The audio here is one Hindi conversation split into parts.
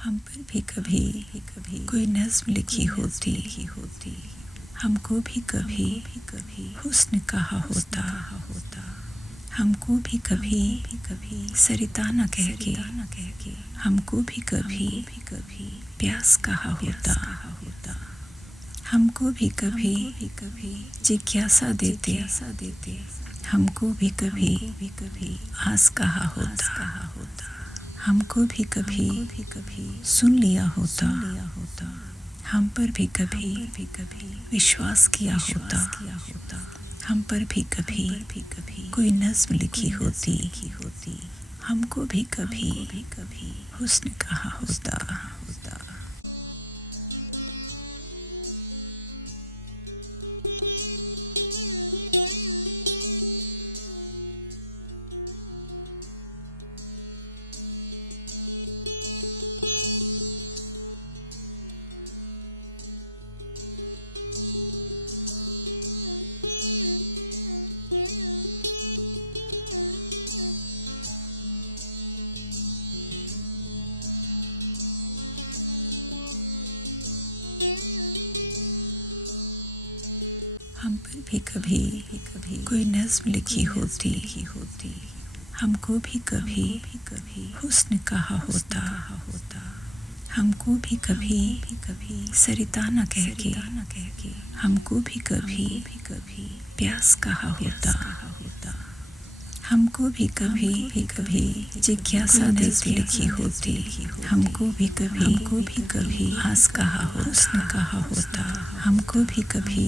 हम पर भी कभी कोई नज़्म लिखी होती, हमको भी कभी हुस्न कहा होता, हमको भी कभी सरिता न कह के, हमको भी कभी प्यास कहा होता, हमको भी कभी जिज्ञासा देते, हमको भी कभी आस कहा होता, हमको भी कभी सुन लिया होता, हम पर भी कभी विश्वास किया होता, हम पर भी कभी कोई नज़्म लिखी होती, हमको भी कभी हुस्न कहा होता। हम पर भी कभी कोई नज़्म लिखी होती, हमको भी कभी हुस्न कहा होता, हमको भी कभी सरिता न कह के, हमको भी कभी प्यास कहा होता, हमको भी कभी जिज्ञासा देते लिखी होती, हमको भी कभी आस कहा होता, हुस्न कहा होता, हमको भी कभी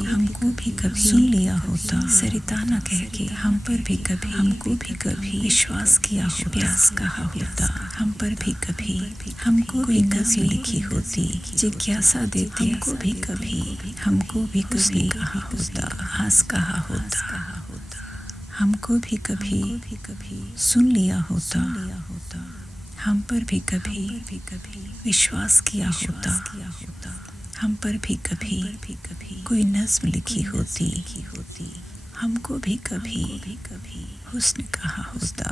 सुन लिया होता, सरिता न कह के, हम पर भी कभी विश्वास किया होता, प्यास कहा होता, हम पर भी कभी हमको भी नज़्म लिखी होती, जिज्ञासा देते, हमको भी कभी कहा होता, आस कहा होता, हमको भी कभी सुन लिया होता, हम पर भी कभी विश्वास किया होता, हम पर भी कभी कोई नज़्म लिखी होती, हमको भी कभी हुस्न कहा होता।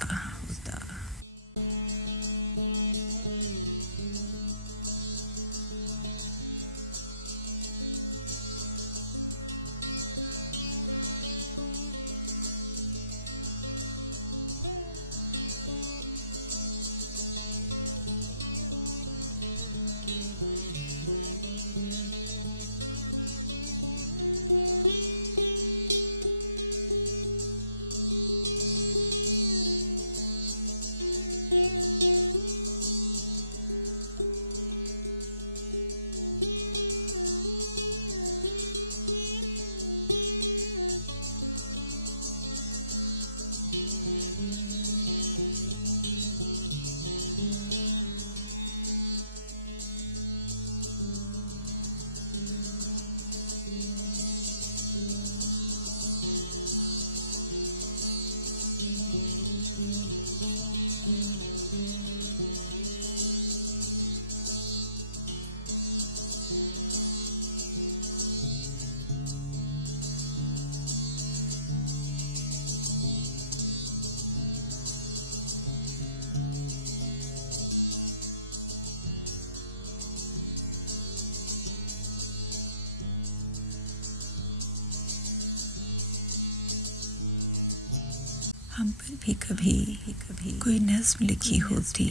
हम पर भी कभी कोई नज़्म लिखी होती,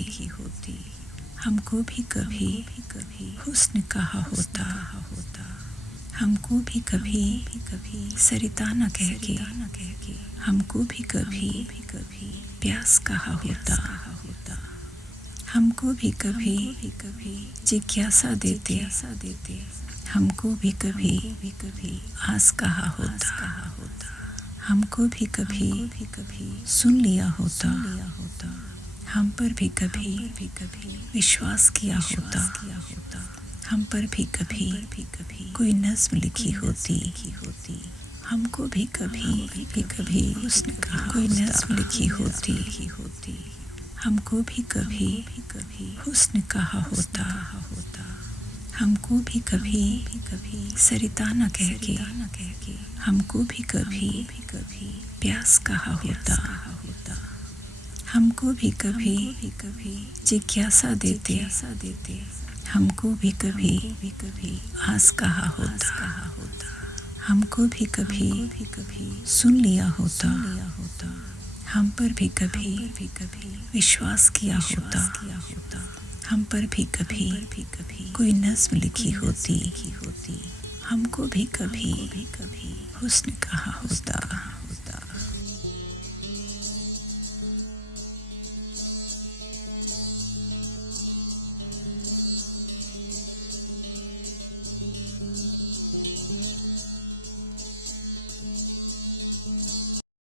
हमको भी कभी हुस्न कहा होता, हमको भी कभी सरिता न कह के, हमको भी कभी प्यास कहा होता, हमको भी कभी जिज्ञासा देते, हमको भी कभी आस कहा होता, हमको भी कभी सुन लिया होता, हम पर भी कभी विश्वास किया होता, हम पर भी कभी कोई नज़्म लिखी होती, हमको भी कभी हुस्न कहा, कोई नज़्म लिखी होती, हमको भी कभी हुस्न कहा होता, हमको भी कभी सरिता न कह के, हमको भी कभी प्यास कहा होता, हमको भी कभी जिज्ञासा देते, हमको भी कभी आस कहा होता, हमको भी कभी सुन लिया होता, हम पर भी कभी विश्वास किया होता, हम पर भी कभी कोई नज़्म लिखी होती, हमको भी कभी हुस्न कहा होता।